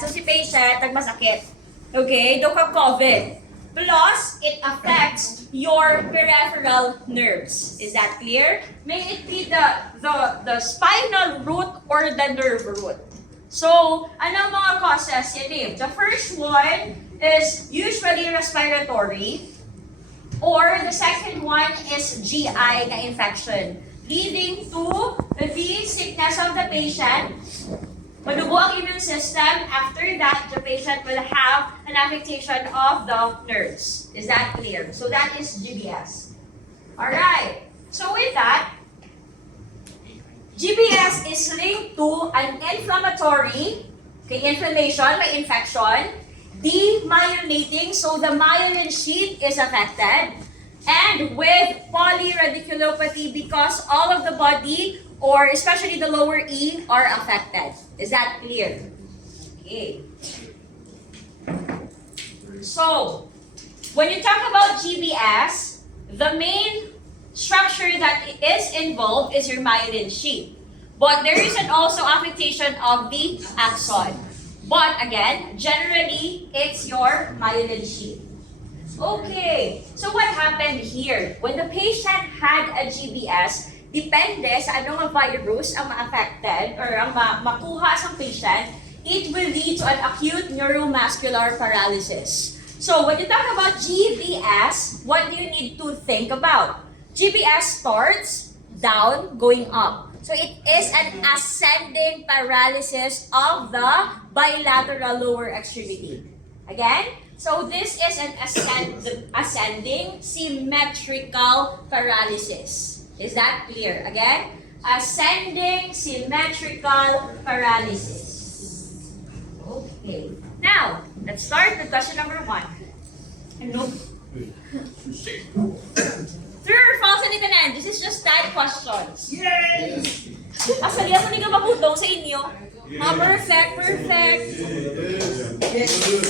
So si patient, nagmasakit. Okay, do ka COVID. Plus, it affects your peripheral nerves. Is that clear? May it be the spinal root or the nerve root. So, ano mga causes yan eh? The first one is usually respiratory, or the second one is GI na infection, leading to the sickness of the patient. Malubo ang immune system. After that, the patient will have an affectation of the nerves. Is that clear? So that is GBS. Alright. So with that, GBS is linked to an inflammatory, inflammation, may infection, demyelinating, so the myelin sheath is affected, and with polyradiculopathy because all of the body, or especially the lower E, are affected. Is that clear? Okay. So, when you talk about GBS, the main structure that is involved is your myelin sheath. But there is also affectation of the axon. But again, generally, it's your myelin sheath. Okay, so what happened here? When the patient had a GBS, depende sa anong virus ang ma-affected or ang makuha sa patient, it will lead to an acute neuromuscular paralysis. So when you talk about GBS, what do you need to think about? GBS starts down, going up. So it is an ascending paralysis of the bilateral lower extremity. Again, so this is an ascending symmetrical paralysis. Is that clear? Again, ascending symmetrical paralysis. Okay. Now, let's start with question number 1. Ano? True or false ni Tanan? This is just type questions. Yay! Asali ako ni Gamabutong sa inyo. Perfect, perfect.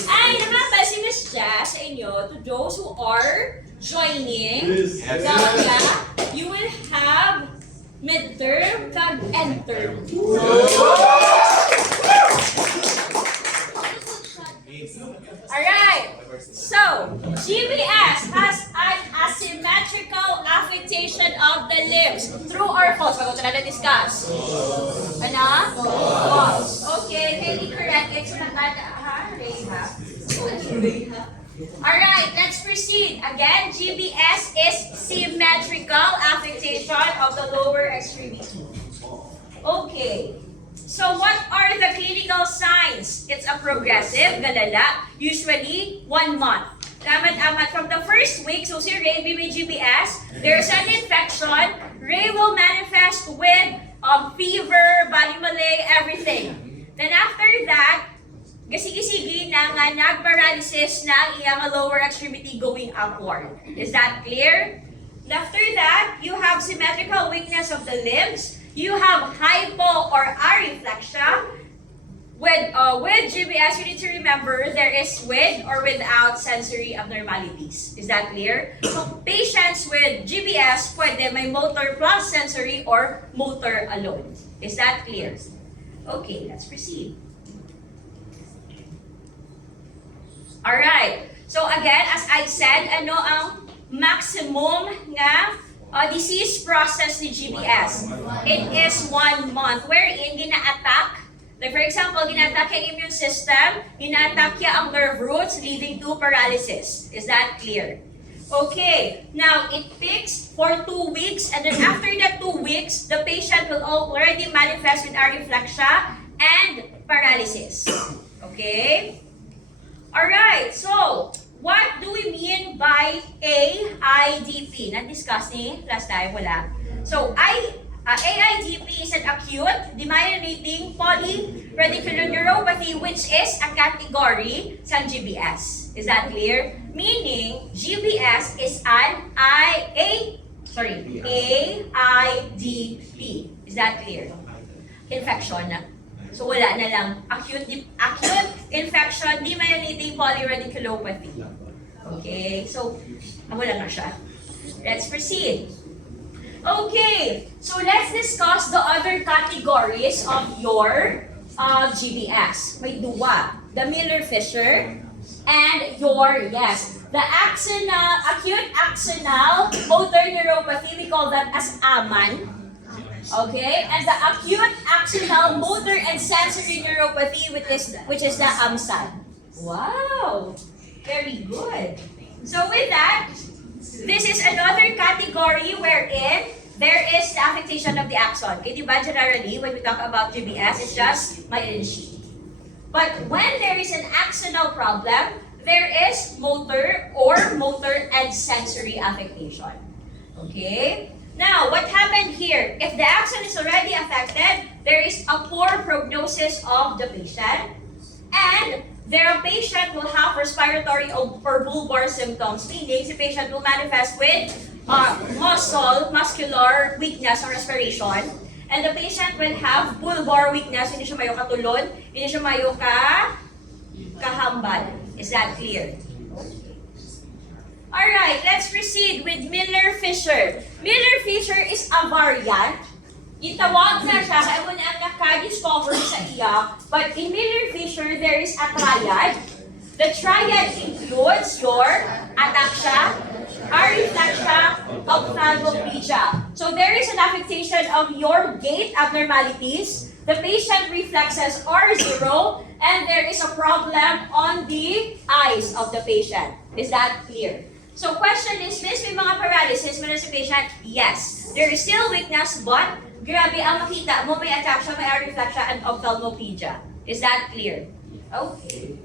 Ay, naman ba si Miss Jazz sa inyo, to those who are joining, you will have midterm kag end term. Alright, so GBS has an asymmetrical affectation of the limbs. True or false? Bago na discuss. Ano? False. Okay, can you correct it? Alright, let's proceed. Again, GBS is symmetrical affectation of the lower extremity. Okay. So what are the clinical signs? It's a progressive, galala, usually 1 month. Amat from the first week, so si Ray may GBS, there's an infection. Ray will manifest with fever, body malaise, everything. Then after that, gasigi-sigi na nga nag-paralysis na ang iyang lower extremity going upward. Is that clear? After that, you have symmetrical weakness of the limbs. You have hypo or areflexia. With GBS, you need to remember there is with or without sensory abnormalities. Is that clear? So patients with GBS, pwede may motor plus sensory or motor alone. Is that clear? Okay, let's proceed. Alright. So again, as I said, ano ang maximum nga disease process ni GBS? It is 1 month wherein gina-attack. Like for example, gina-attack yung immune system, gina-attack ang nerve roots leading to paralysis. Is that clear? Okay. Now, it peaks for 2 weeks and then after that 2 weeks, the patient will already manifest with areflexia and paralysis. Okay? Alright, so what do we mean by AIDP? Na-discuss ni last time, wala. So, AIDP is an acute demyelinating polyradicular neuropathy which is a category sa GBS. Is that clear? Meaning, GBS is an AIDP. Is that clear? Infection na. So wala na lang. Acute infection, demyelinating polyradiculopathy. Okay, so wala na siya. Let's proceed. Okay, so let's discuss the other categories of your of GBS. May duwa. The Miller-Fisher and your, the acute axonal motor neuropathy, we call that as AMAN. Okay, and the acute axonal motor and sensory neuropathy, which is the AMSAN. Wow, very good. So with that, this is another category wherein there is the affectation of the axon. Okay, diba, generally, when we talk about GBS, it's just myelin sheath. But when there is an axonal problem, there is motor and sensory affectation. Okay? Now, what happened here? If the axon is already affected, there is a poor prognosis of the patient. And the patient will have respiratory or bulbar symptoms, meaning the patient will manifest with muscular weakness or respiration. And the patient will have bulbar weakness, hindi siya mayo katulon, hindi siya mayo kahambal. Is that clear? Alright, let's proceed with Miller-Fisher. Miller-Fisher is a variant. Itawag na siya, kaya mo na ang naka-discover sa iya. But in Miller-Fisher, there is a triad. The triad includes your ataxia, areflexia, ophthalmoplegia. So there is an affectation of your gait abnormalities. The patient reflexes are zero, and there is a problem on the eyes of the patient. Is that clear? So question is, Miss, may mga paralysis mo na si patient? Yes. There is still weakness, but grabe ang makita mo, may ataxia, may areflexia, and ophthalmoplegia. Is that clear? Okay.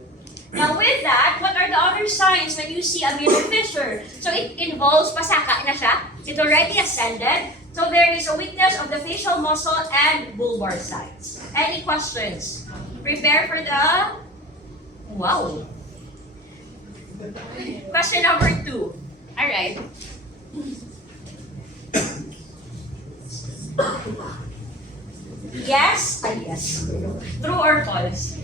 Now with that, what are the other signs when you see a Miller-Fisher? So it involves pasaka na siya. It already ascended. So there is a weakness of the facial muscle and bulbar sides. Any questions? Prepare for the... Wow. Question number 2. Alright. Yes? Yes. True or false?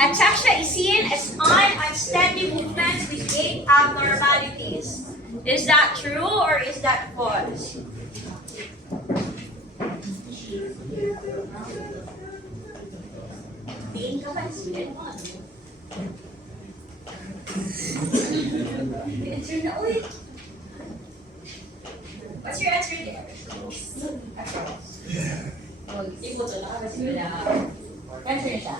Ataxia is seen as unsteady movements with gait abnormalities. Is that true or is that false? Tingin ka ba? Answer na, uy! What's your answer there? Ibo to lang kasi wala. Answer na siya.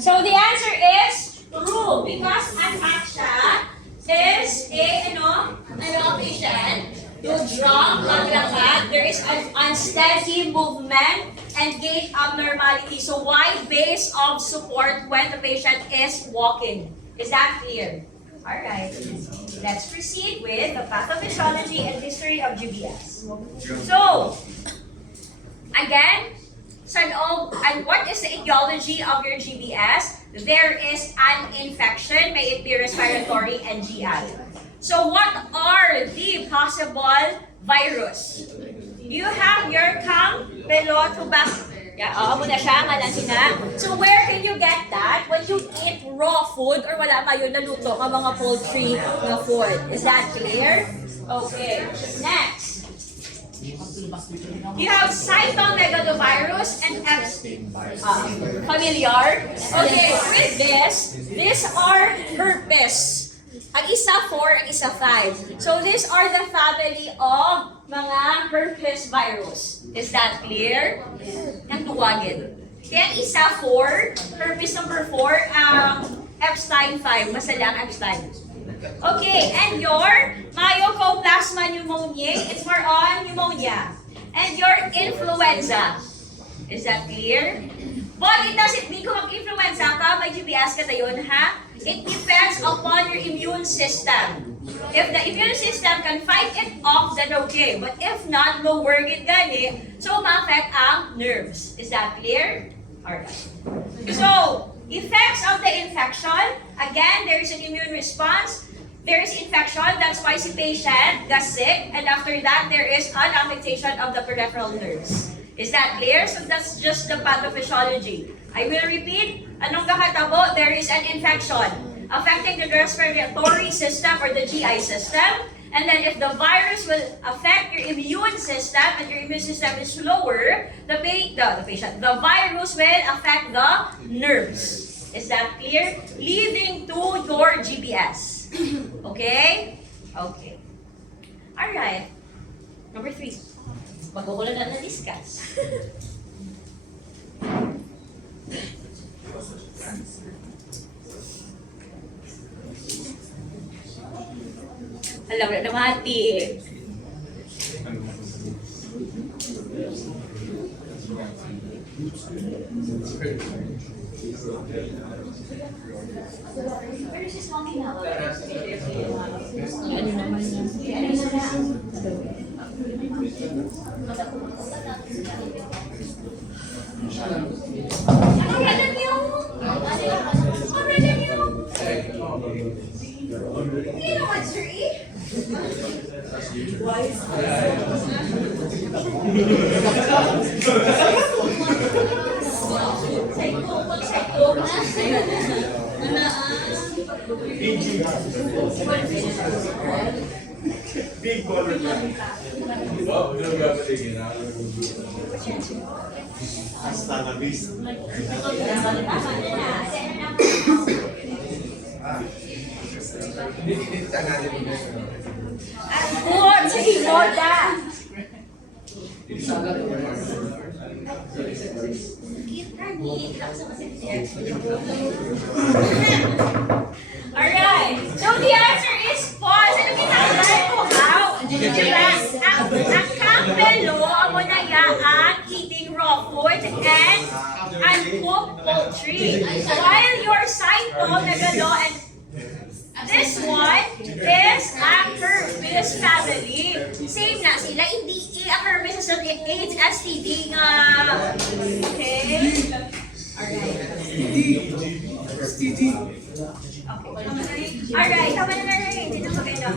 So the answer is true because ataxia is a patient. You drop, maglakad, there is an unsteady movement and gait abnormality. So wide base of support when the patient is walking. Is that clear? Alright. Let's proceed with the pathophysiology and history of GBS. So, again, and what is the etiology of your GBS? There is an infection, may it be respiratory and GI. So what are the possible virus? You have your Campylobacter. Muna siya, So where can you get that? When you eat raw food or wala kayo naluto ng mga poultry na food. Is that clear? Okay. Next. You have cytomegalovirus and familiar. Okay, with this, these are herpes. Ang isa 4, ang isa 5. So these are the family of mga herpes virus. Is that clear? Ang tuwagin. Kaya ang isa 4, herpes number 4, ang Epstein 5. Masala ang Epstein. Okay, and your Mycoplasma pneumoniae, it's more on pneumonia. And your influenza. Is that clear? But it doesn't mean kung mag-influenza ka, may GBS ka tayon, ha? It depends upon your immune system. If the immune system can fight it off, then okay. But if not, no worgit gani, so ma-affect ang nerves. Is that clear? Alright. So, effects of the infection, again, there is an immune response. There is infection, that's why si patient got sick, and after that, there is an affectation of the peripheral nerves. Is that clear? So that's just the pathophysiology. I will repeat. Anong kakatabo? There is an infection affecting the respiratory system or the GI system. And then if the virus will affect your immune system and your immune system is lower, the virus will affect the nerves. Is that clear? Leading to your GBS. Okay? Okay. Alright. Number 3. Magkukulan na na-discuss. Alam mo na mati. Where is this monkey now? Ano naman yan? Ano niyo? Ano niyo? Hindi naman, sir eh. Big baller. Wow, you know hasta la vista. Good! Sige, Moda! Alright, so the answer is false. Ano ginagawa ko? How? Diba? Ang campelo, ang munayaan, eating raw food and uncooked poultry. While your cycle, nagalo, and this one is ang Herpes family. Same na sila, hindi ang Herpes sa AIDS, STD nga. Okay? Alright. Alright, tama na rin. Hindi na maganda.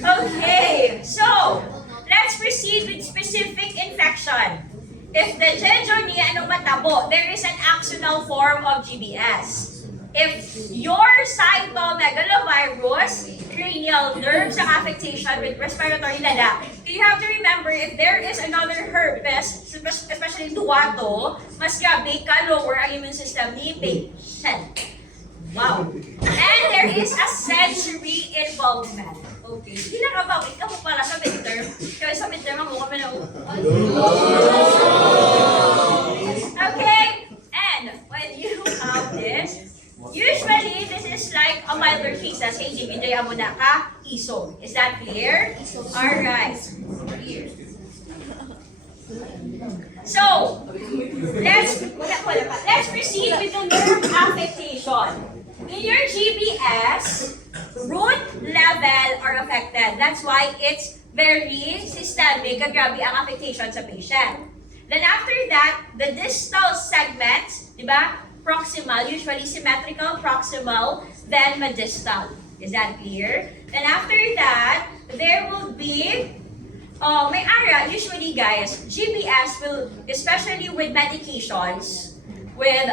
Okay, so, let's proceed with specific infection. If the jejo niya anong matabo, there is an axonal form of GBS. If your cytomegalovirus, cranial nerves ang affectation with respiratory lala, you have to remember if there is another herpes, especially duwato, mas grabe ka, lower ang immune system ni patient. Wow. And there is a sensory involvement. Okay. Hindi lang about, ikaw mo para sa midterm. Kaya sa midterm, ang mukha mo na. Okay. And when you have this, usually this is like a milder cases. Hey, Jimmy, mo na ka, iso. Is that clear? Alright. So, let's proceed with the nerve affectation. In your GBS, root level are affected. That's why it's very systemic, grabe ang affectation sa patient. Then after that, the distal segments, di ba? Proximal, usually symmetrical, proximal, then medistal. Is that clear? Then after that, there will be may area, usually guys, GBS will, especially with medications, with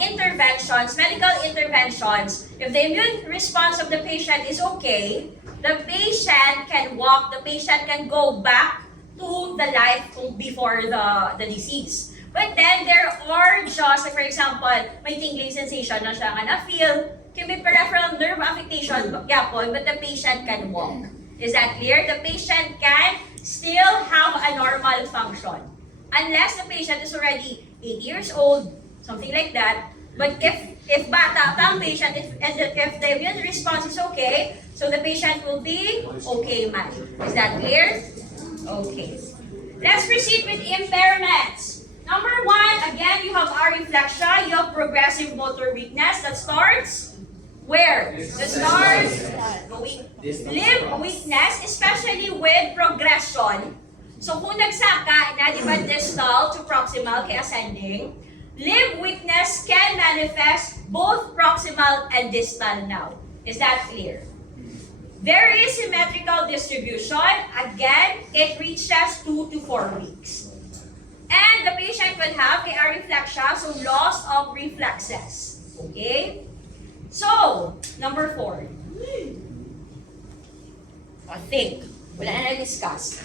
interventions, medical interventions, if the immune response of the patient is okay, the patient can walk, the patient can go back to the life before the disease. But then there are just, like for example, may tingling sensation na siya nga na-feel, can be peripheral nerve affectation, yapon, but the patient can walk. Is that clear? The patient can still have a normal function. Unless the patient is already 80 years old, something like that. But if bata pang patient, if the immune response is okay, so the patient will be okay man. Is that clear? Okay. Let's proceed with impairments. Number 1, again, you have areflexia, you have progressive motor weakness that starts where? That starts limb weakness, especially with progression. So kung nagsaka na, di ba, distal to proximal kay ascending, limb weakness can manifest both proximal and distal now. Is that clear? There is symmetrical distribution. Again, it reaches 2 to 4 weeks. And the patient will have areflexia, so loss of reflexes. Okay? So, number 4. Think. Wala na na-discuss.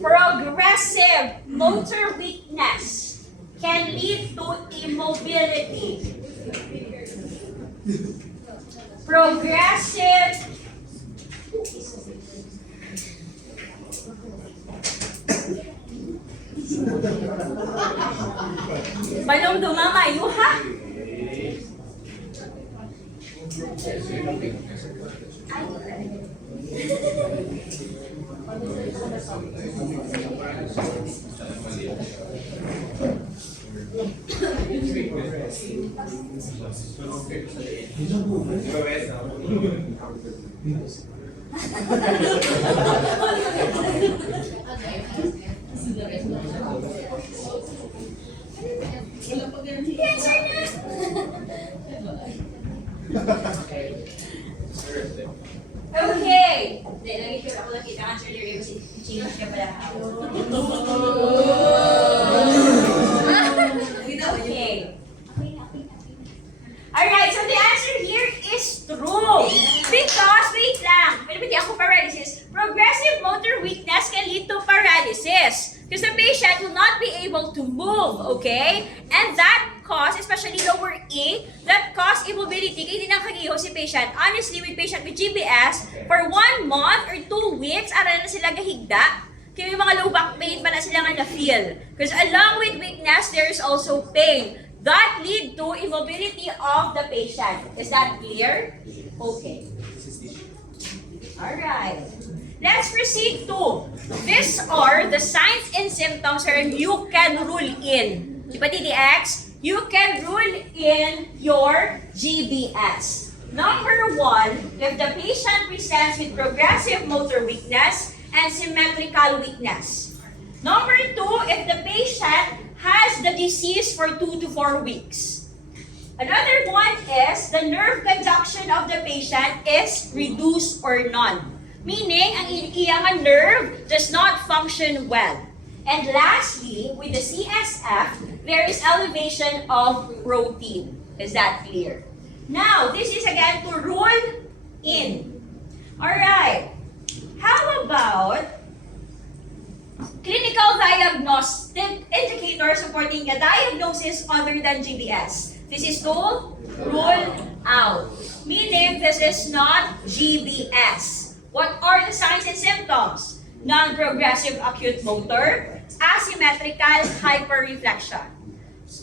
Progressive motor weakness can lead to immobility. Progressive balong dumamayo ha? Answer na! Okay. Hindi, lagi sure ako nakita ang answer niya kasi change niya pala. Okay. Alright, so the answer here is true. Because, wait lang, pwede ako paralysis. Progressive motor weakness can lead to paralysis. Because the patient will not be able to move, okay? And that cause, especially lower E, that cause immobility. Kaya hindi nakagiho si patient. Honestly, with patient with GBS, for 1 month or 2 weeks, aral na sila gahigda. Kaya may mga low back pain pa na sila nga na-feel. Because along with weakness, there is also pain. That lead to immobility of the patient. Is that clear? Okay. Alright. Let's proceed to, these are the signs and symptoms where you can rule in. Di ba, TDX? You can rule in your GBS. Number 1, if the patient presents with progressive motor weakness and symmetrical weakness. Number 2, if the patient has the disease for 2 to 4 weeks. Another one is the nerve conduction of the patient is reduced or none. Meaning, ang iyang nerve does not function well. And lastly, with the CSF, there is elevation of protein. Is that clear? Now, this is again to rule in. Alright. How about clinical diagnostic indicator supporting a diagnosis other than GBS? This is to rule out. Meaning, this is not GBS. What are the signs and symptoms? Non-progressive acute motor, asymmetrical hyperreflection.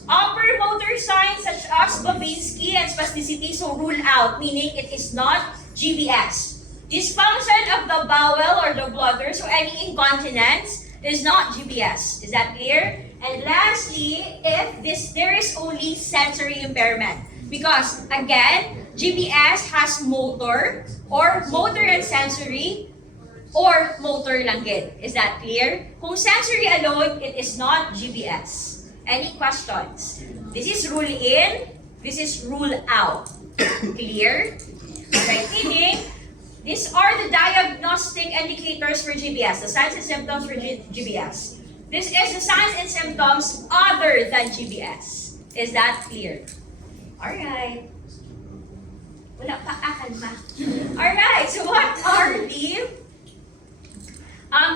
Upper motor signs such as Babinski and spasticity, so rule out, meaning it is not GBS. Dysfunction of the bowel or the bladder, so any incontinence is not GBS. Is that clear? And lastly, if there is only sensory impairment. Because, again, GBS has motor, or motor and sensory, or motor lang din. Is that clear? Kung sensory alone, it is not GBS. Any questions? This is rule in, this is rule out. Clear? Right, meaning, these are the diagnostic indicators for GBS, the signs and symptoms for GBS. This is the signs and symptoms other than GBS. Is that clear? Alright. Wala pa kalma. Alright, so what are the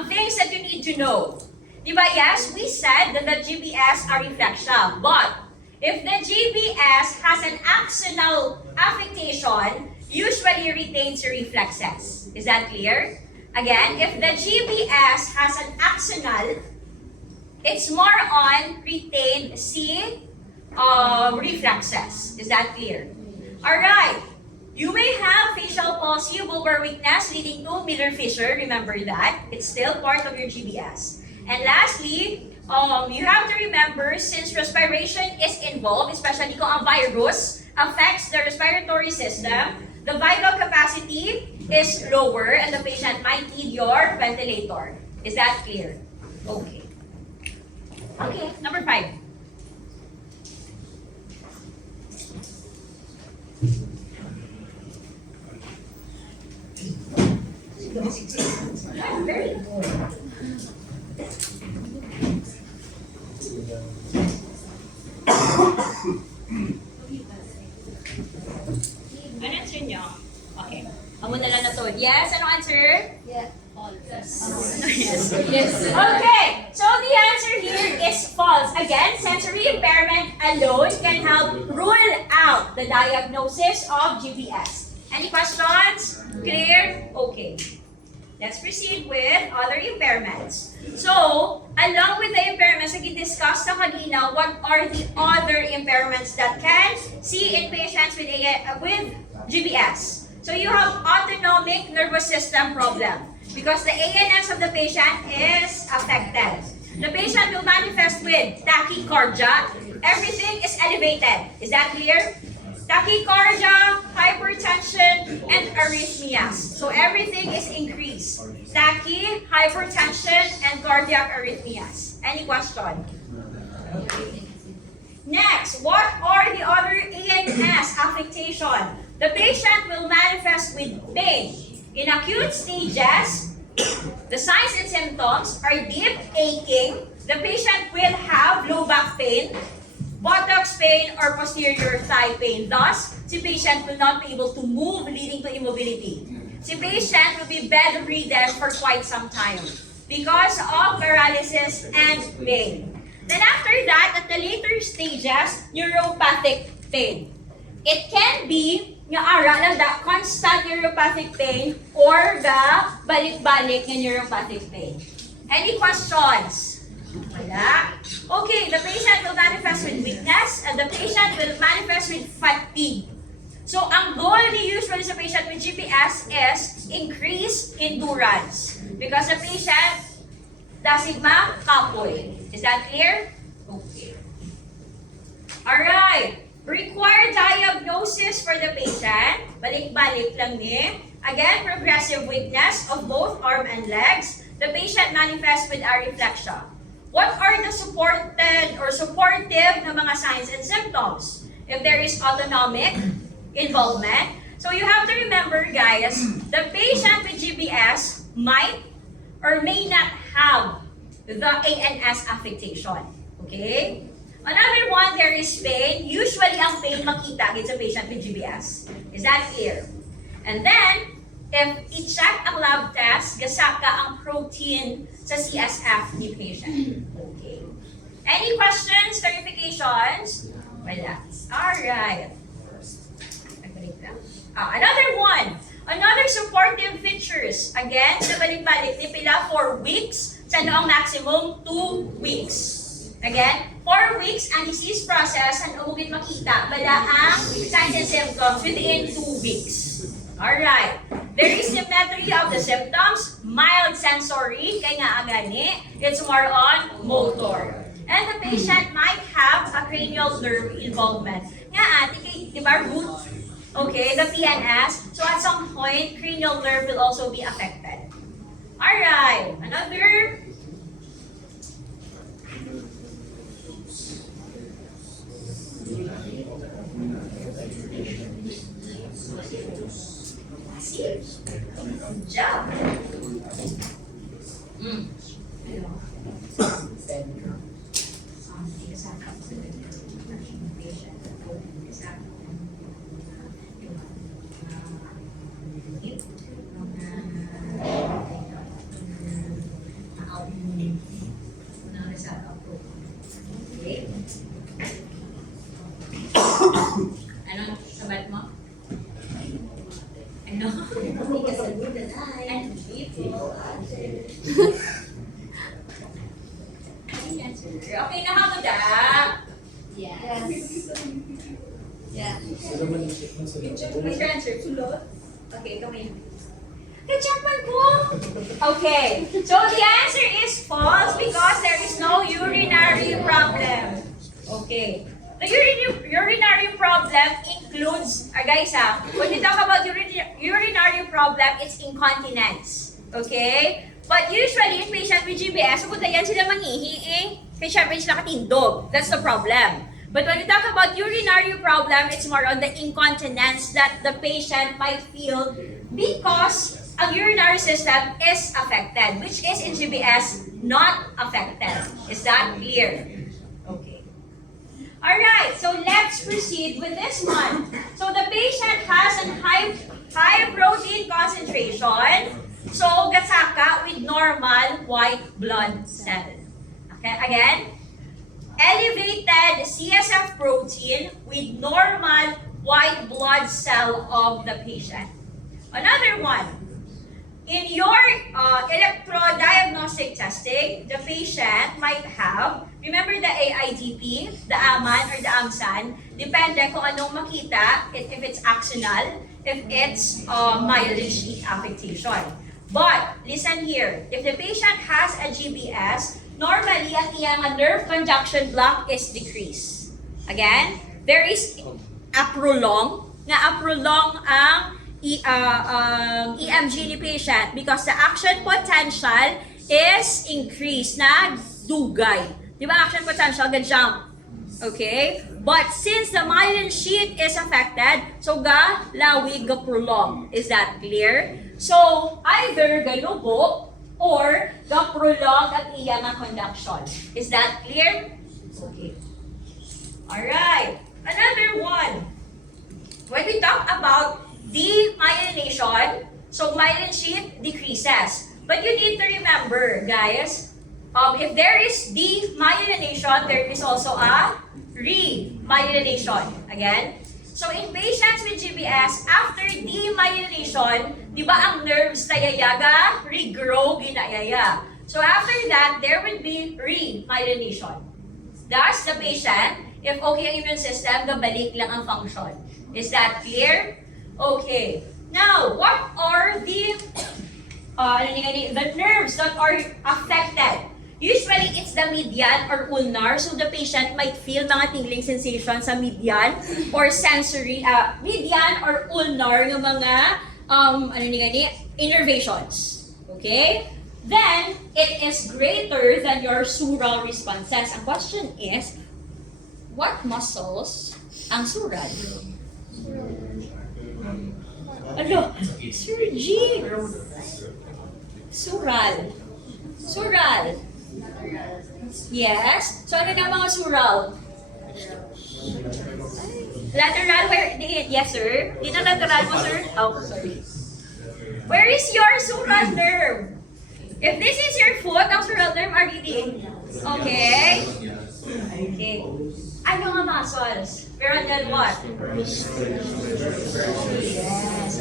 things that you need to know? Diba, yes, we said that the GBS are reflection. But, if the GBS has an axonal affectation, usually retains reflexes. Is that clear? Again, if the GBS has an axonal, it's more on retained reflexes. Is that clear? Alright. You may have facial palsy, bulbar weakness leading to Miller-Fisher. Remember that. It's still part of your GBS. And lastly, you have to remember, since respiration is involved, especially kung ang virus affects the respiratory system, the vital capacity is lower and the patient might need your ventilator. Is that clear? Okay. Okay, number 5. Very good. Ano answer nyo? Okay. Ang muna lang na to. Yes, ano answer? false. Again, sensory impairment alone can help rule out the diagnosis of GBS. Any questions? Clear? Okay. Let's proceed with other impairments. So, along with the impairments na discussed na kanina, what are the other impairments that can see in patients with GBS? So, you have autonomic nervous system problem because the ANS of the patient is affected. The patient will manifest with tachycardia. Everything is elevated. Is that clear? Tachycardia, hypertension, and arrhythmias. So everything is increased. Tachy, hypertension, and cardiac arrhythmias. Any question? Next, what are the other ANS affectation? The patient will manifest with pain. In acute stages, the signs and symptoms are deep aching. The patient will have low back pain, buttocks pain, or posterior thigh pain. Thus, the patient will not be able to move, leading to immobility. The patient will be bedridden for quite some time because of paralysis and pain. Then after that, at the later stages, neuropathic pain. It can be the constant neuropathic pain or the balik-balik na neuropathic pain. Any questions? Wala. Okay, the patient will manifest with weakness and the patient will manifest with fatigue. So, ang goal ni usually sa patient with GBS is increase endurance because the patient doesn't makapoy. Is that clear? Okay. Alright. Required diagnosis for the patient. Balik-balik lang ni. Again, progressive weakness of both arm and legs. The patient manifests with areflexia. What are the supported or supportive na mga signs and symptoms? If there is autonomic involvement. So you have to remember, guys, the patient with GBS might or may not have the ANS affectation. Okay? Another one, there is pain. Usually, ang pain makita sa patient with GBS. Is that clear? And then, if i-check ang lab test, gasaka ang protein sa CSF ni patient. Okay. Any questions, clarifications? Wala. Alright. Another one. Another supportive features. Again, nabalik-balik ni pila 4 weeks sa noong maximum 2 weeks. Again, 4 weeks ang disease process ang umugit makita bala ang signs and symptoms within 2 weeks. Alright. There is symmetry of the symptoms, mild sensory, kaya nga agani, it's more on motor. And the patient might have a cranial nerve involvement. Nga ati, di ba, root? Okay, the PNS. So at some point, cranial nerve will also be affected. Alright, another. Good job. Ano sabat mo? Ano? Okay na ako da? Yes. Yeah. What's your answer? Okay, kamay. Kachapan ko! Okay, so the answer is false because there is no urinary problem. Okay. The urinary problem includes, guys when you talk about urinary problem, it's incontinence. Okay? But usually, in patient with GBS, pupunta yan sila mangihi kaya syempre sila katindog. That's the problem. But when you talk about urinary problem, it's more on the incontinence that the patient might feel because ang urinary system is affected, which is in GBS not affected. Is that clear? Okay. Alright, so let's proceed with this one. So the patient has a high protein concentration, so gasaka with normal white blood cell. Okay, again, elevated CSF protein with normal white blood cell of the patient. Another one, in your electrodiagnostic testing, the patient might have, remember the AIDP, the AMAN or the AMSAN, depende kung anong makita, if it's axonal, if it's myelin sheath affectation. But, listen here, if the patient has a GBS, normally ang iyang nerve conduction block is decreased. Again, there is a prolong ang EMG ni patient because the action potential is increased na dugay. Di ba action potential, ga-jump? Okay? But since the myelin sheath is affected, so ga-lawig, ga-prolong. Is that clear? So, either ganubo or ga-prolong ang iyang conduction. Is that clear? Okay. Alright. Another one. When we talk about demyelination, so myelin sheath decreases. But you need to remember, guys, if there is demyelination, there is also a remyelination. Again, so in patients with GBS, after demyelination, di ba ang nerves tayayaga, regrow, ginayaya. So after that, there will be remyelination. Thus, the patient, if okay ang immune system, gabalik lang ang function. Is that clear? Okay. Now, what are the nerves that are affected? Usually, it's the median or ulnar. So, the patient might feel mga tingling sensation sa median or sensory, median or ulnar ng mga, innervations. Okay? Then, it is greater than your sural responses. Ang question is, what muscles ang sural? Ano? Sir G. Sural. Sural. Yes. So, ano na mga sural? Lateral, where? Yes, sir. Di na lateral mo, sir? Oh, sorry. Where is your sural nerve? If this is your foot, ang sural nerve are reading. Okay? Okay. Ano nga muscles? Perineal what? Yes.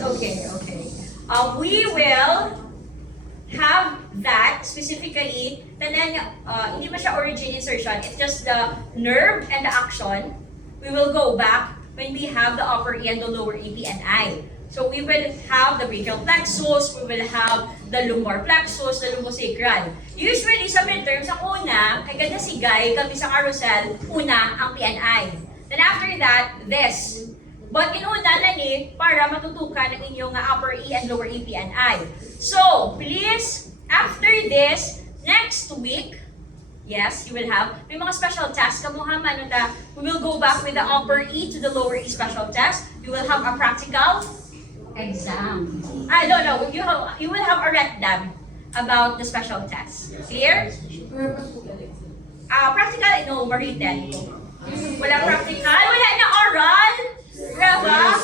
Okay, okay. We will have that specifically. Tanan, hindi pa siya origin insertion. It's just the nerve and the action. We will go back when we have the upper E and the lower EP and I. So we will have the brachial plexus, we will have the lumbar plexus, the lumbosacral. Usually sa midterms, ang una, kay ganda si Guy, kami sa carousel, una ang PNI. Then after that, this. But inuna na ni, para matutukan ang inyong upper E and lower EP and I. So, please, after this, next week, yes, you will have, may mga special tasks kamuha man, we will go back with the upper E to the lower E special test. You will have a practical exam. I don't know, you will have a recdam about the special test. Clear? Practical, no, written. Wala practical, wala na oral. Raba?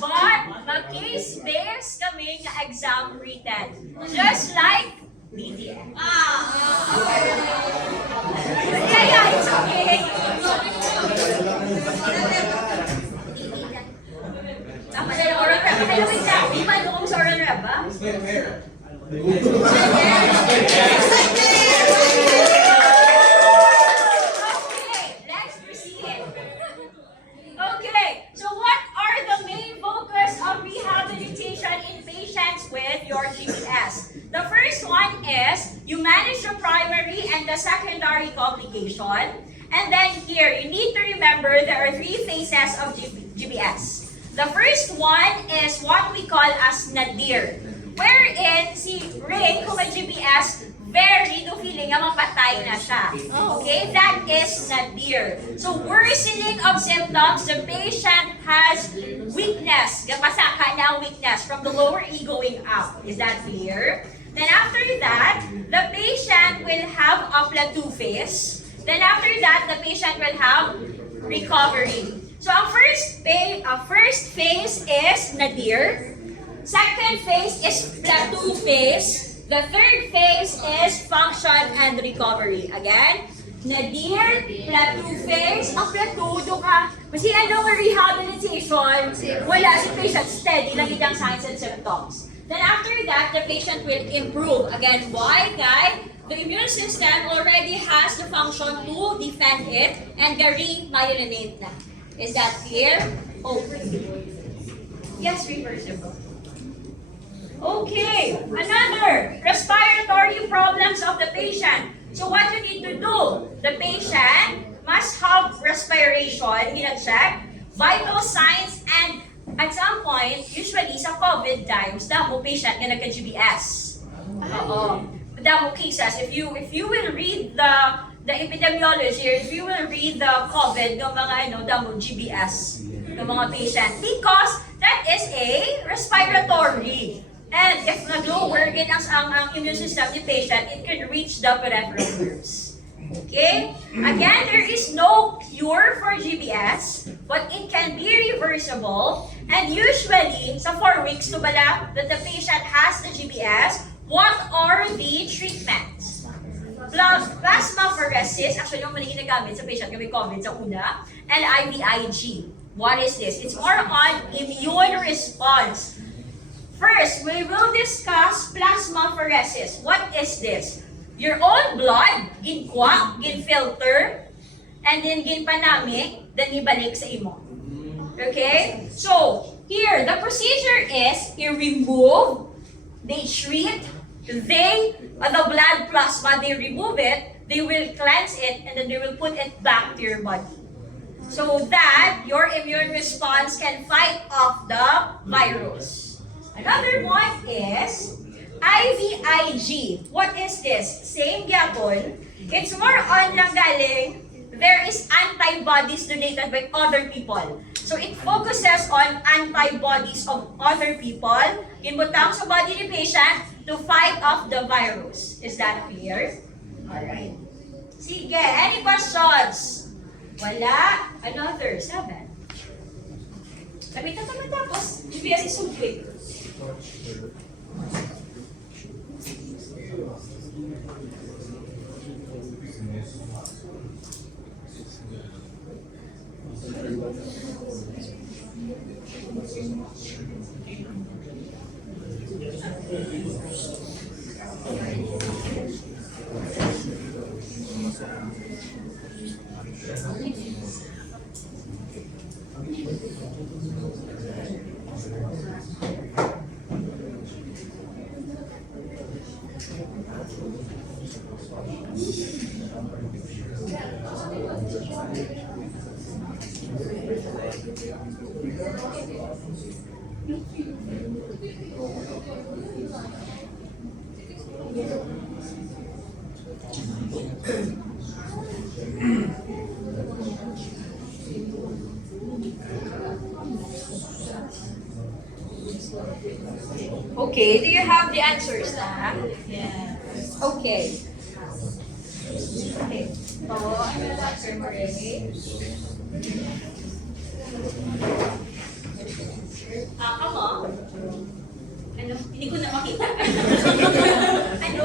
But, mag-case-based kami na exam written. Just like BTN. Yeah, it's okay. Tama na oral rab. Kayo may sabi, malungkong sa oral rab, ba? The secondary complication. And then here, you need to remember there are three phases of GBS. The first one is what we call as nadir. Wherein si Ray, kung may GBS, very no feeling nga mapatay na siya. Okay? That is nadir. So, worsening of symptoms, the patient has weakness. Gapasaka na weakness from the lower E going up. Is that clear? Then after that, the patient will have a plateau phase. Then after that, the patient will have recovery. So ang first phase is nadir. Second phase is plateau phase. The third phase is function and recovery. Again, nadir, plateau phase. Ang plateau ka. Kasi ano ang rehabilitation, wala si patient steady lang yung signs and symptoms. Then after that, the patient will improve. Again, why, guys? The immune system already has the function to defend it and remyelinate na. Is that clear? Oh, yes, reversible. Okay, another respiratory problems of the patient. So what you need to do? The patient must have respiration, check, vital signs, and at some point, usually sa COVID times, damo patient na nagka-GBS. Damo cases. If you will read the epidemiology, or if you will read the COVID, ng mga damo GBS ng mga patient, because that is a respiratory. And if nag-lower ang immune system ni patient, it can reach the peripheral nerves. Okay? Again, there is no cure for GBS, but it can be reversible. And usually, sa 4 weeks to bala that the patient has the GBS, what are the treatments? Plasmapheresis, actually yung mali ginagamit sa patient kami COVID sa una, and IVIG. What is this? It's more on immune response. First, we will discuss plasmapheresis. What is this? Your own blood, ginkwak, ginfilter, and then ginpanamik, then ibalik sa imo. Okay? So, here, the procedure is, you remove, they treat, the blood plasma, they remove it, they will cleanse it, and then they will put it back to your body. So that your immune response can fight off the virus. Another one is IVIG. What is this? Same gyapon. It's more on lang galing, there is antibodies donated by other people. So it focuses on antibodies of other people, inbutang sa body ni patient to fight off the virus. Is that clear? Alright. Sige, any questions? Wala. Another, 7. Sabi na tapos, GBS is so quick. Okay, do you have the answers na? Yeah. Okay. Okay. Oh, I will answer mo already. Ako? Ano? Hindi ko na makita. Ano?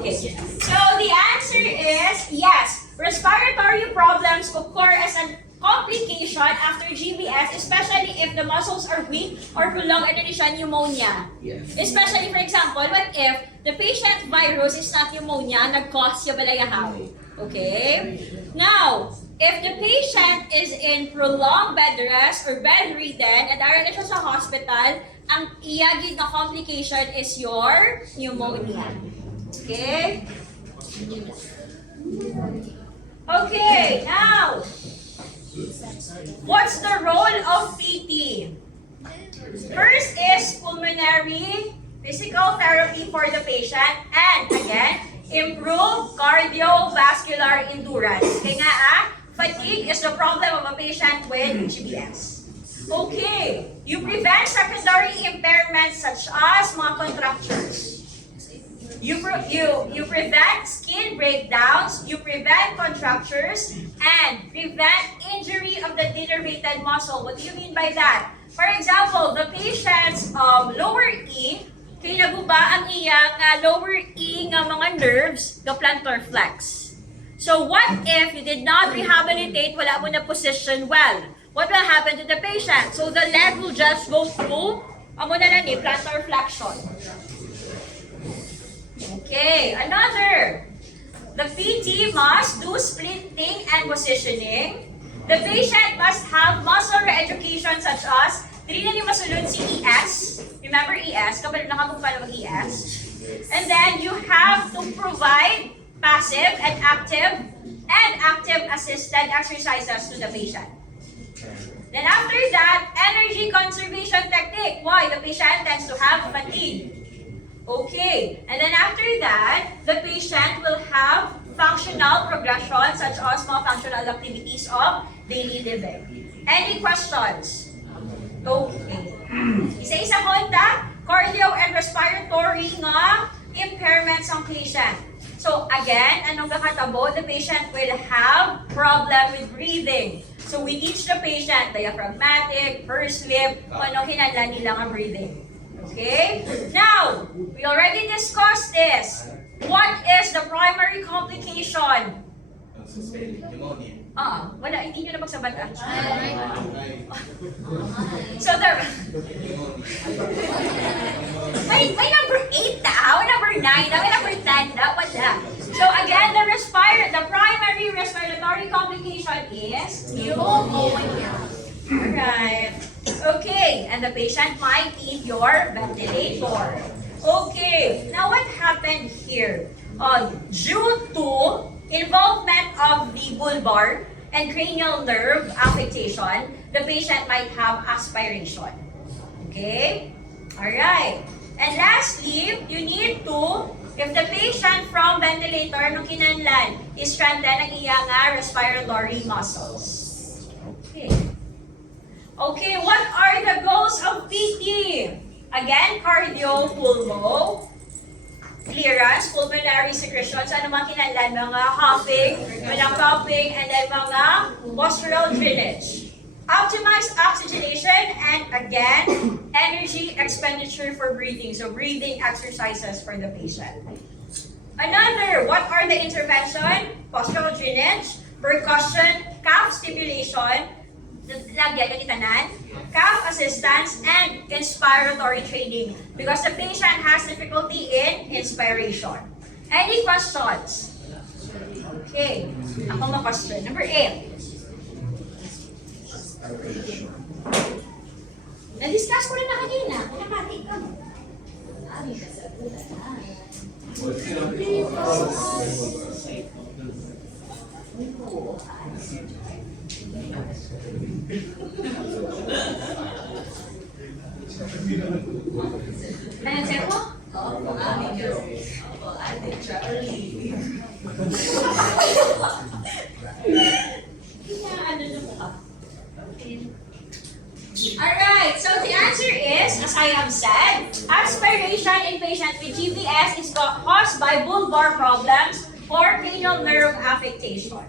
Okay. So, the answer is yes. Respiratory problems occur as a complication after GBS, especially if the muscles are weak or prolonged inhalation pneumonia. Yes. Especially, for example, what if the patient virus is not pneumonia, nag-cause siya balayahaw. Okay? Now, if the patient is in prolonged bed rest or bedridden and are na siya sa hospital, ang iyagid na complication is your pneumonia. Okay? Okay, now, what's the role of PT? First is pulmonary physical therapy for the patient and again, improve cardiovascular endurance. Kaya fatigue is the problem of a patient with GBS. Okay, you prevent secondary impairments such as mga contractures. You prevent skin breakdowns, you prevent contractures, and prevent injury of the denervated muscle. What do you mean by that? For example, the patient's lower E kay naguba ang iyang lower E nga mga nerves, the plantar flex. So what if you did not rehabilitate, wala mo na position well? What will happen to the patient? So the leg will just go through, amo na lang plantar flexion. Okay, another. The PT must do splinting and positioning. The patient must have muscle re-education such as, dili na ni masulod si ES. Remember ES? Kapag nakapagpala mag ES. And then you have to provide passive and active assisted exercises to the patient. Then after that, energy conservation technique. Why? The patient tends to have fatigue. Okay. And then after that, the patient will have functional progression such as small functional activities of daily living. Any questions? Okay. Isa-isa konta, cardio and respiratory nga impairments ng patient. So again, anong kakatabo? The patient will have problem with breathing. So we teach the patient diaphragmatic, pursed lip, kung anong hinala nila ang breathing. Okay? Now, we already discussed this. What is the primary complication? Wala, hindi nyo na magsabata. So the... may number 8 na, number 9 na, may number 10 na, wala. So again, the primary respiratory complication is pneumonia. Alright. Okay, and the patient might need your ventilator. Okay, now what happened here? Due to involvement of the bulbar and cranial nerve affectation, the patient might have aspiration. Okay? Alright. And lastly, you need to, if the patient from ventilator nung kinanlan, is strengthen ang iyang respiratory muscles. Okay. Okay, what are the goals of PT? Again, cardio, pulmo, clearance, pulmonary secretions, ano mga kinanlan, mga huffing, mga coughing, and then mga postural drainage. Optimize oxygenation, and again, energy expenditure for breathing. So breathing exercises for the patient. Another, what are the intervention? Postural drainage, percussion, calf stimulation, lagyan yung itanan, calf assistance, and inspiratory training because the patient has difficulty in inspiration. Any questions? Okay, ako na question. Number 8. Na-discuss ko rin na kanina. Pinamatik ka mo. Ano siya po? Alright, so the answer is, as I have said, aspiration in patients with GBS is caused by bulbar problems or cranial nerve affectation.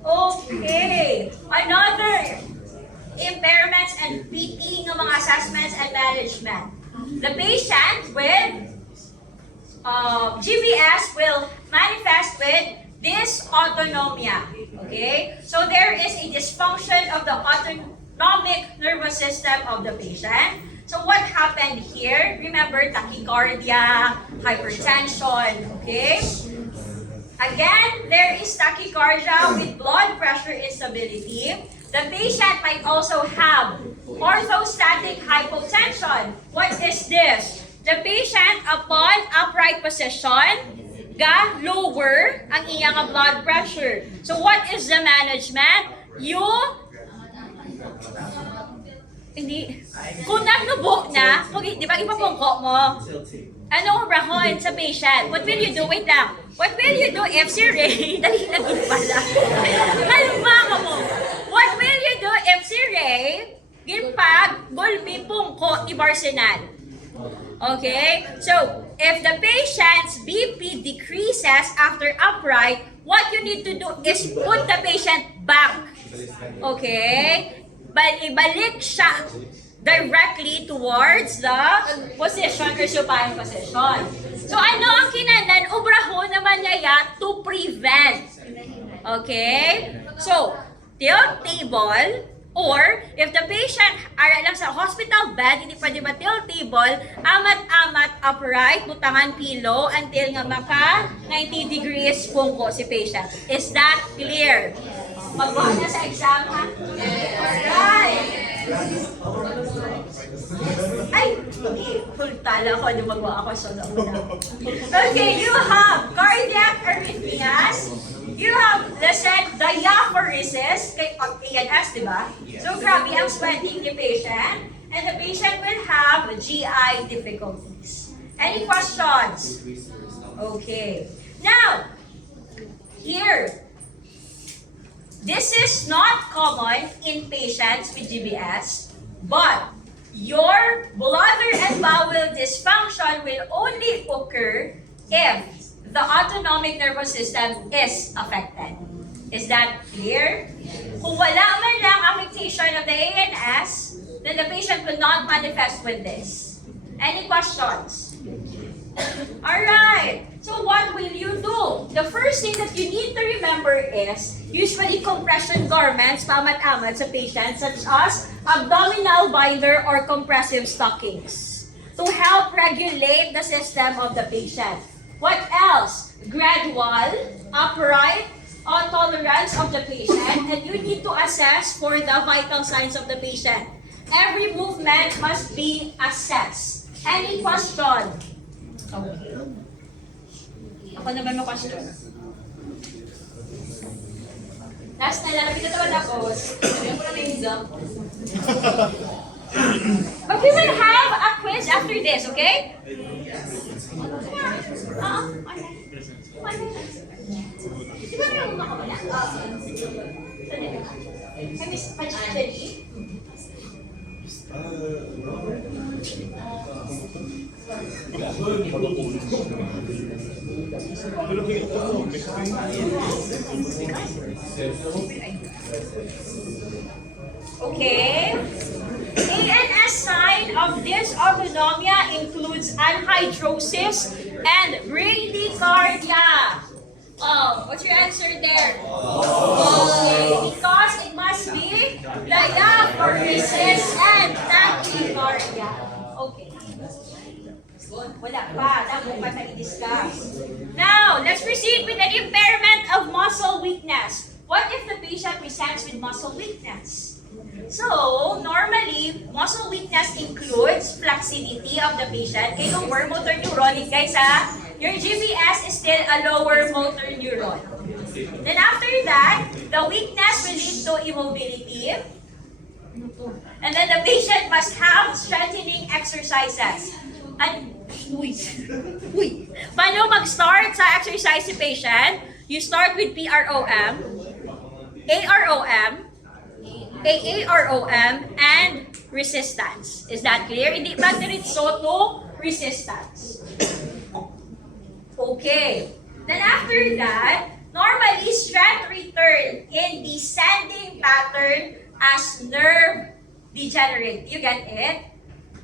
Okay, another impairments and PT ng mga assessments and management. The patient with GBS will manifest with dysautonomia. Okay, so there is a dysfunction of the autonomic nervous system of the patient. So what happened here? Remember, tachycardia, hypertension, okay? Again, there is tachycardia with blood pressure instability. The patient might also have orthostatic hypotension. What is this? The patient, upon upright position, lower ang iyang blood pressure. So what is the management? Kung nagnubo na, di ba ipapungko mo? Anong rahon sa patient? What will you do? Wait lang. What will you do if si Ray, dali lagin pala. Halimbawa mo. What will you do if si Ray, ginpag, gulpi, pungko, ni Barsenal? Okay? So, if the patient's BP decreases after upright, what you need to do is put the patient back. Okay? Ibalik siya directly towards the position or supine position. So ano ang kinanan? Ubrahon naman niya to prevent. Okay? So, tilt table, or if the patient ara lang sa hospital bed, hindi pwede ba tilt table, amat-amat upright, butangan pillow until nga maka 90 degrees pungko si patient. Is that clear? Magbuhat na sa exam, ha? Alright! Ay, hindi. Tala ko, di magwa ako sa una. Okay, you have cardiac arrhythmias. You have, let's say, diaphoresis. Kay ANS, di ba? So, grabe ang sweating ni patient. And the patient will have GI difficulties. Any questions? Okay. Now, here, this is not common in patients with GBS, but your bladder and bowel dysfunction will only occur if the autonomic nervous system is affected. Is that clear? Kung wala man lang affectation of the ANS, then the patient will not manifest with this. Any questions? Alright, so what will you do? The first thing that you need to remember is usually compression garments, pamat-amat sa patients, such as abdominal binder or compressive stockings to help regulate the system of the patient. What else? Gradual, upright, tolerance of the patient, and you need to assess for the vital signs of the patient. Every movement must be assessed. Any question? Okay. Ako naman mo question. Last na lang, napita naman ako. Sabihan ko na may example. But we will have a quiz after this, okay? Di ba naman makamala? Kay Miss Pachitali? Okay. ANS sign of dysautonomia includes anhidrosis and bradycardia. Oh, what's your answer there? Okay, because it must be diaphoresis and tachycardia. Okay. Wala pa. Dapat pa tayo i-discuss. Now, let's proceed with an impairment of muscle weakness. What if the patient presents with muscle weakness? So, normally, muscle weakness includes flaccidity of the patient. Kaya yung lower motor neuron, guys ha, your GBS is still a lower motor neuron. Then after that, the weakness will lead to immobility. And then the patient must have strengthening exercises. And, paano mag-start sa exercise si patient? You start with PROM, AROM, AAROM, and resistance. Is that clear? Hindi ba diretso to resistance? Okay. Then after that, normally strength return in descending pattern as nerve degenerate. You get it?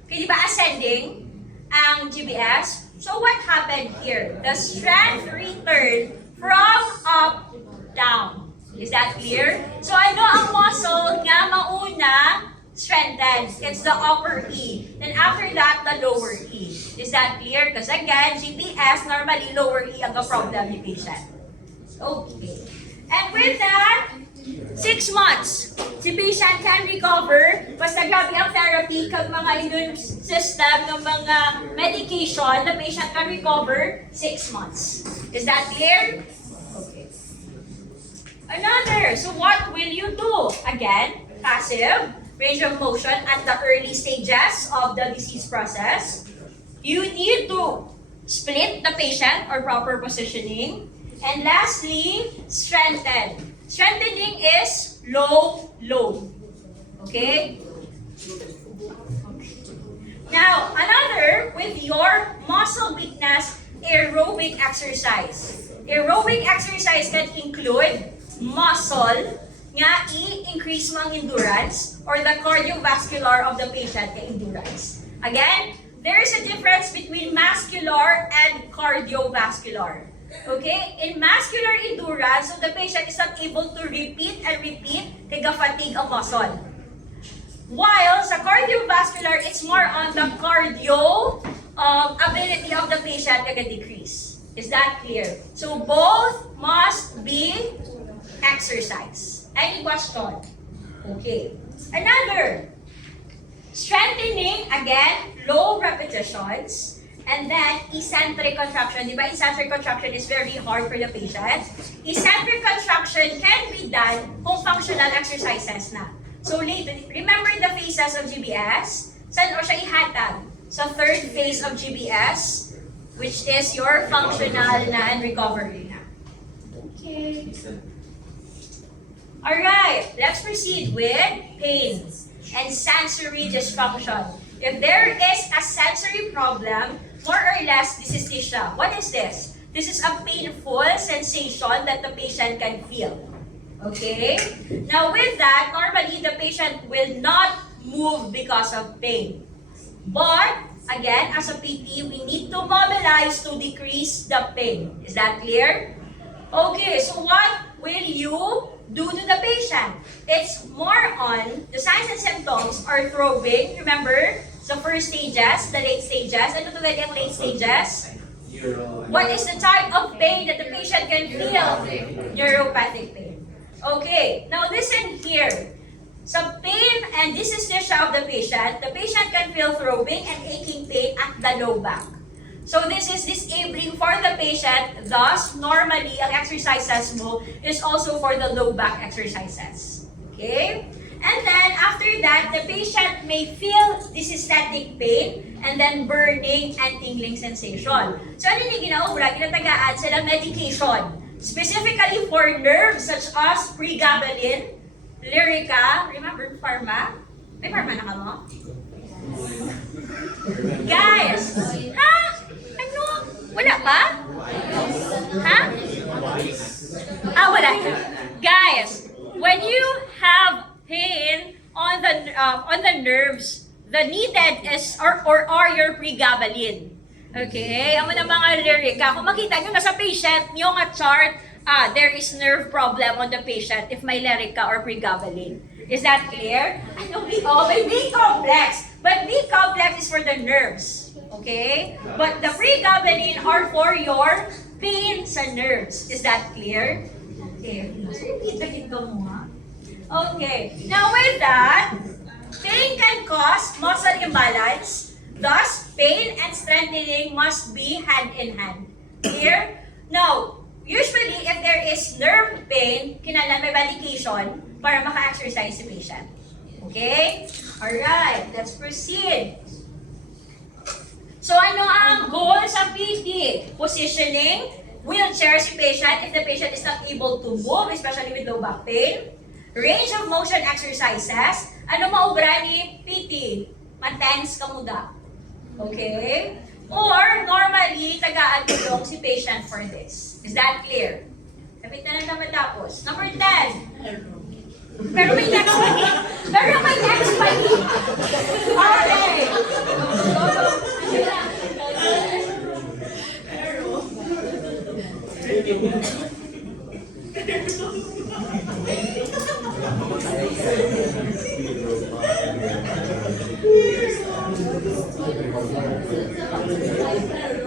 Okay, di ba ascending ang GBS? So what happened here? The strength return from up down. Is that clear? So ano ang muscle nga mauna strengthened? It's the upper E. Then after that, the lower E. Is that clear? Because again, GBS, normally lower E ang problem ni patient. Okay. And with that, 6 months, si patient can recover. Basta grabe ang therapy kag mga immune system ng mga medication, the patient can recover 6 months. Is that clear? Okay. Another, so what will you do? Again, passive, range of motion at the early stages of the disease process. You need to split the patient or proper positioning. And lastly, strengthen. Strengthening is low, low. Okay? Now, another, with your muscle weakness, aerobic exercise. Aerobic exercise can include muscle nga i-increase mo ang endurance or the cardiovascular of the patient kay endurance. Again, there is a difference between muscular and cardiovascular. Okay? In muscular endurance, so the patient is not able to repeat and repeat kay fatigue ang muscle. While sa cardiovascular, it's more on the cardio ability of the patient na decrease. Is that clear? So both must be exercise. Any question? Okay. Another. Strengthening, again, low repetitions. And then, eccentric contraction. Diba, eccentric contraction is very hard for the patient. Eccentric contraction can be done kung functional exercises na. So, later, remember the phases of GBS? Saan o siya ihatag? Sa third phase of GBS, which is your functional na and recovery na. Okay. Alright, let's proceed with pain and sensory dysfunction. If there is a sensory problem, more or less, this is dysha. What is this? This is a painful sensation that the patient can feel. Okay? Now with that, normally the patient will not move because of pain. But, again, as a PT, we need to mobilize to decrease the pain. Is that clear? Okay, so what will you do to the patient? It's more on the signs and symptoms are throbbing. Remember, the first stages, the late stages. Ano to ang late stages? What is the type of pain that the patient can feel? Neuropathic pain. Okay, now listen here. Some pain and dysesthesia of the patient can feel throbbing and aching pain at the low back. So this is disabling for the patient, thus normally ang exercises mo is also for the low back exercises. Okay? And then after that, the patient may feel dysesthetic pain and then burning and tingling sensation. So ano yung ginaubra? Ginatagaan sila medication, specifically for nerves such as pregabalin, Lyrica, remember pharma? May pharma na ka mo? Guys! Ha? Ano? Wala pa? Ha? Wala. Guys, when you have pain on the nerves, the needed is or are your pregabalin. Okay? Ang mga Lyrica, kung makita nyo nasa patient nyo nga chart, there is nerve problem on the patient if may Lyrica or pregabalin. Is that clear? Ano may B complex. But B complex is for the nerves. Okay? But the pregabalin are for your pain sa nerves. Is that clear? Okay. Repeat mo ha. Okay. Now with that, pain can cause muscle imbalance. Thus, pain and strengthening must be hand in hand. Clear? Now, usually, if there is nerve pain, kinailangan may medication para maka-exercise si patient. Okay? Alright, let's proceed. So, ano ang goal sa PT? Positioning, wheelchair si patient if the patient is not able to move, especially with low back pain. Range of motion exercises. Ano maubra ni PT? Matense ka muda. Okay? Or, normally, tagaan tulong si patient for this. Is that clear? Kapit na lang matapos. Number 10. Pero may next pa eh. Pero may next pa eh. Okay.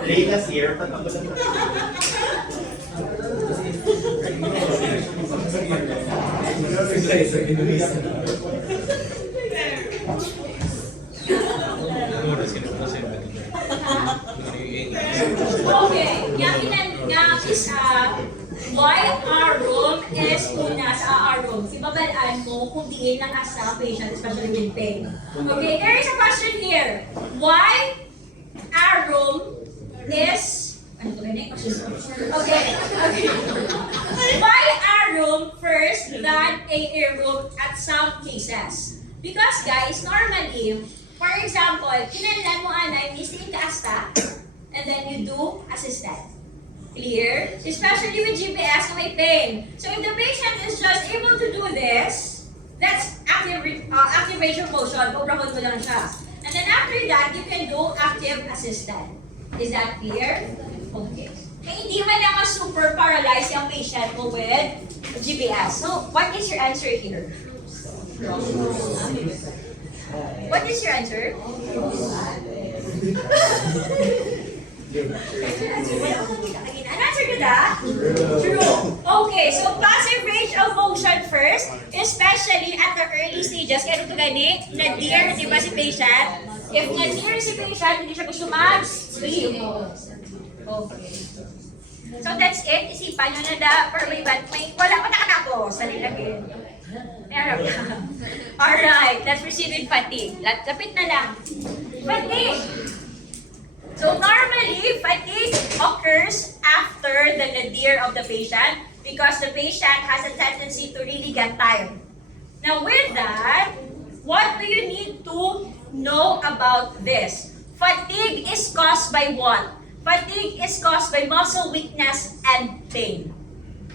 Latest year, patapos na. Okay, nga is why our room is una sa our room. Ibabalaan mo kung diin lang asa patient, especially with pain. Okay, there is a question here. Why our room is ano to ganyan? Okay. Why our room first than a room at some cases? Because guys, normally, for example, kinailan mo anay, listing ka asta, and then you do assistant. Clear? Especially with GBS na may pain. So if the patient is just able to do this, that's active range of motion. Pag-round mo lang siya. And then after that, you can do active assistant. Is that clear? Okay. Kaya hindi man naman super paralyzed yung patient mo with GBS. So, what is your answer here? What is your answer? An answer to that? True. Okay, so passive range of motion first, especially at the early stages. Kaya ito gani, nadir, di ba si patient? If nadir si patient, hindi siya gusto mag-sleep. Okay. So that's it. Isipan nyo na da, per may wala pa nakatapos. Salilagin. Meron ka. Alright, let's proceed with fatigue. Lapit na lang. Fatigue. So normally, fatigue occurs after the nadir of the patient because the patient has a tendency to really get tired. Now with that, what do you need to know about this? Fatigue is caused by what? Fatigue is caused by muscle weakness and pain.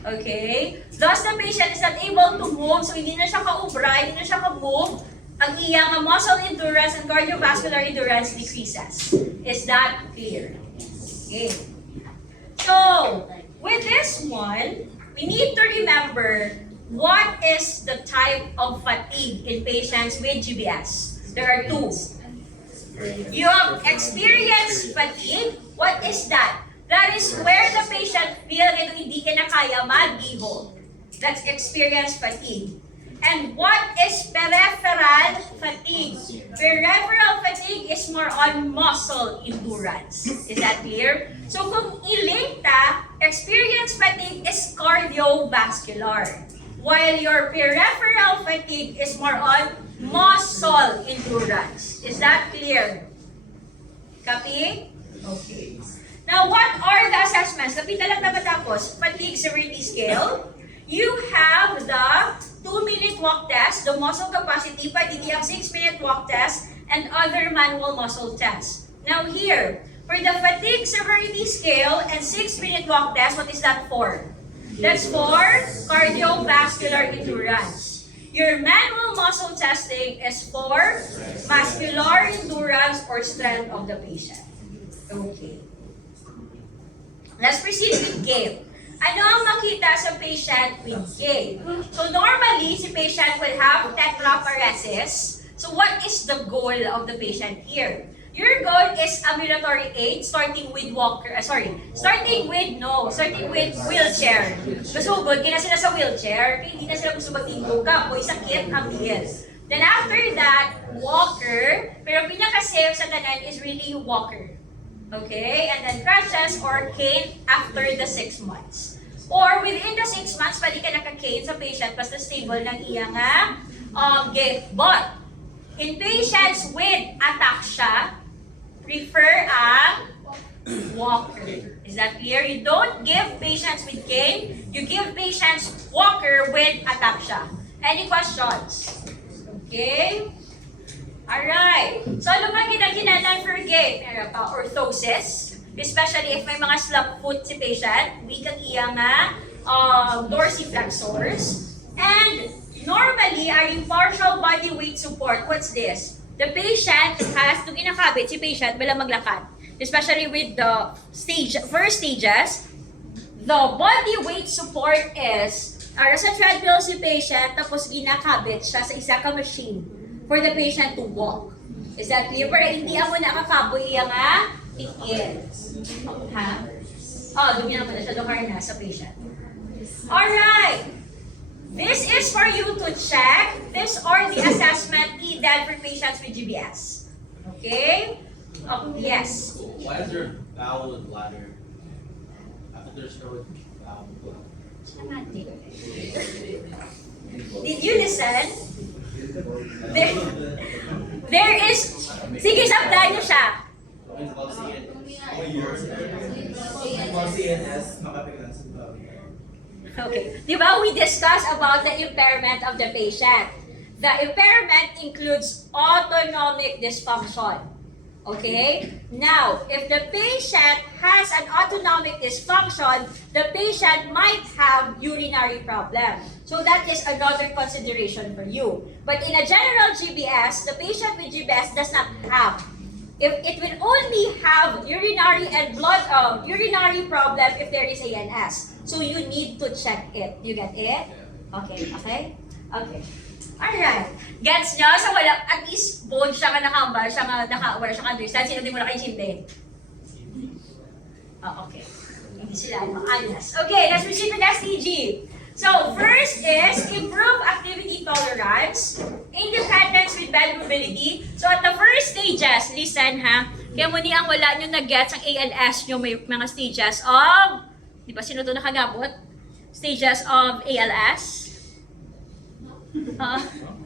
Okay? Thus, the patient is not able to move, so hindi na siya ka-ubra, hindi na siya ka-move. Ang iyang muscle endurance and cardiovascular endurance decreases. Is that clear? Okay. So, with this one, we need to remember what is the type of fatigue in patients with GBS. There are two. You have experienced fatigue. What is that? That is where the patient feel na hindi ka na kaya mag-gihol. That's experienced fatigue. And what is peripheral fatigue? Peripheral fatigue is more on muscle endurance. Is that clear? So kung i-link ta, experienced fatigue is cardiovascular. While your peripheral fatigue is more on muscle endurance. Is that clear? Copy? Okay. Now, what are the assessments? Lapit na lang tapos. Fatigue severity scale. You have the 2-minute walk test, the muscle capacity, pwede di ang 6-minute walk test, and other manual muscle tests. Now here, for the fatigue severity scale and 6-minute walk test, what is that for? That's for cardiovascular endurance. Your manual muscle testing is for muscular endurance or strength of the patient. Okay. Let's proceed with gait. Ano ang makita sa patient with gait? So normally, si patient will have tetraparesis. So what is the goal of the patient here? Your goal is ambulatory aid, starting with wheelchair. Masugod, hindi na sila sa wheelchair, hindi na sila gusto magtinggo ka, o sakit ang bilis. Then after that, walker, pero pinaka-safe sa tanan is really walker. Okay? And then crutches or cane after the 6 months. Or within the 6 months, pwede ka naka-cane sa patient basta stable ng iyang gait. But, in patients with ataxia, prefer a walker. Is that clear? You don't give patients with cane, you give patients walker with ataxia. Any questions? Okay? Alright. So, ano ba ginagawa for gait? Meron pa orthosis. Especially if may mga slap foot si patient, weak ang iyang dorsiflexors. And normally, are in partial body weight support. What's this? The patient has to ginakabit si patient bala maglakad. Especially with the first stages, the body weight support is sa treadmill si patient tapos ginakabit siya sa isa ka machine for the patient to walk. Is that clear? Pero hindi mo nakakaboy yung tikin. Ha? Dumi na pala siya doon na sa patient. Alright! This is for you to check. These are the assessment needed for patients with GBS. Okay? Yes. Why is there bowel and bladder? After there's no bowel and bladder. Did you listen? There is... Sige, sabdan niyo siya. Okay. Di ba we discussed about the impairment of the patient? The impairment includes autonomic dysfunction. Okay? Now, if the patient has an autonomic dysfunction, the patient might have urinary problem. So that is another consideration for you. But in a general GBS, the patient with GBS does not have. If it will only have urinary and urinary problem if there is ANS. So you need to check it. You get it? Okay. Alright. Gets nyo? So wala, at least bold siya ka nakambal, siya ka naka-aware, siya ka understand. Sino din mo nakaintindi? Oh, okay. Hindi sila makalas. Okay, let's proceed with STG. So, first is improve activity tolerance, independence with bed mobility. So, at the first stages, listen ha, kaya mo ang wala nyo na-gets ang ALS nyo, may mga stages of, di ba sino ito nakagabot? Stages of ALS.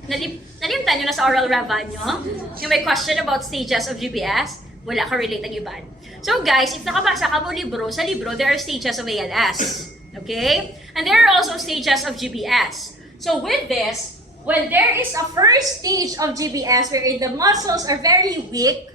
Nalimtan nyo na sa oral reva nyo? Yung may question about stages of GBS, wala ka relate ang iban. So guys, if nakabasa ka mo libro, sa libro, there are stages of ALS. Okay? And there are also stages of GBS. So with this, when there is a first stage of GBS wherein the muscles are very weak,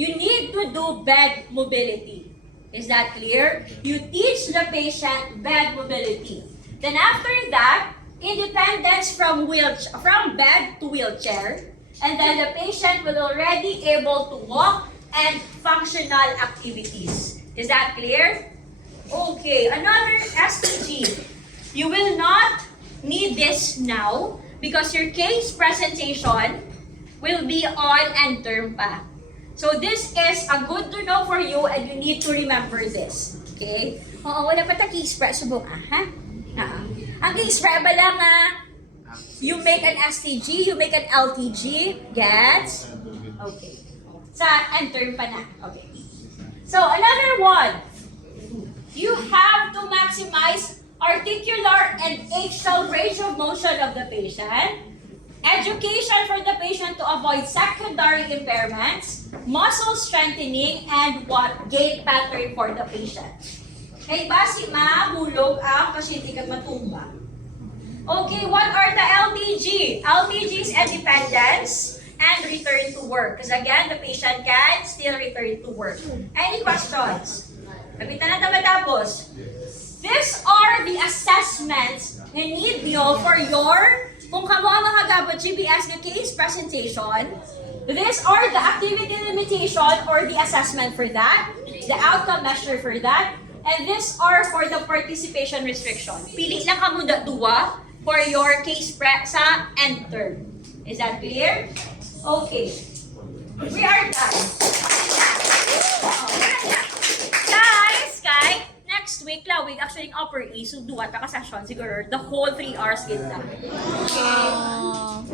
you need to do bed mobility. Is that clear? You teach the patient bed mobility. Then after that, independence from bed to wheelchair, and then the patient will already able to walk and functional activities. Is that clear? Okay, another STG. You will not need this now because your case presentation will be on end term pa. So this is a good to know for you and you need to remember this. Okay? Oo, wala pa case pre. Subok ha? Ang case pre ba lang you make an STG, you make an LTG, gets? Okay. Sa end term pa na. Okay. So another one. You have to maximize articular and axial range of motion of the patient, education for the patient to avoid secondary impairments, muscle strengthening, and what? Gait pattern for the patient. Kay basi mahulog ang pasyente kag matumba. Okay, what are the LTG? LTG is independence and return to work. Because again, the patient can still return to work. Any questions? Kapitan na matapos. These are the assessments na need nyo for your, kung kamo ang mga gabot GBS na case presentation, these are the activity limitation or the assessment for that, the outcome measure for that, and these are for the participation restriction. Pili lang ka muna duwa for your case sa end term. Is that clear? Okay. We are done. Guys, next week, lawig, actually, upper E, so duwa ta ka session, siguro, the whole 3 hours kita. Okay.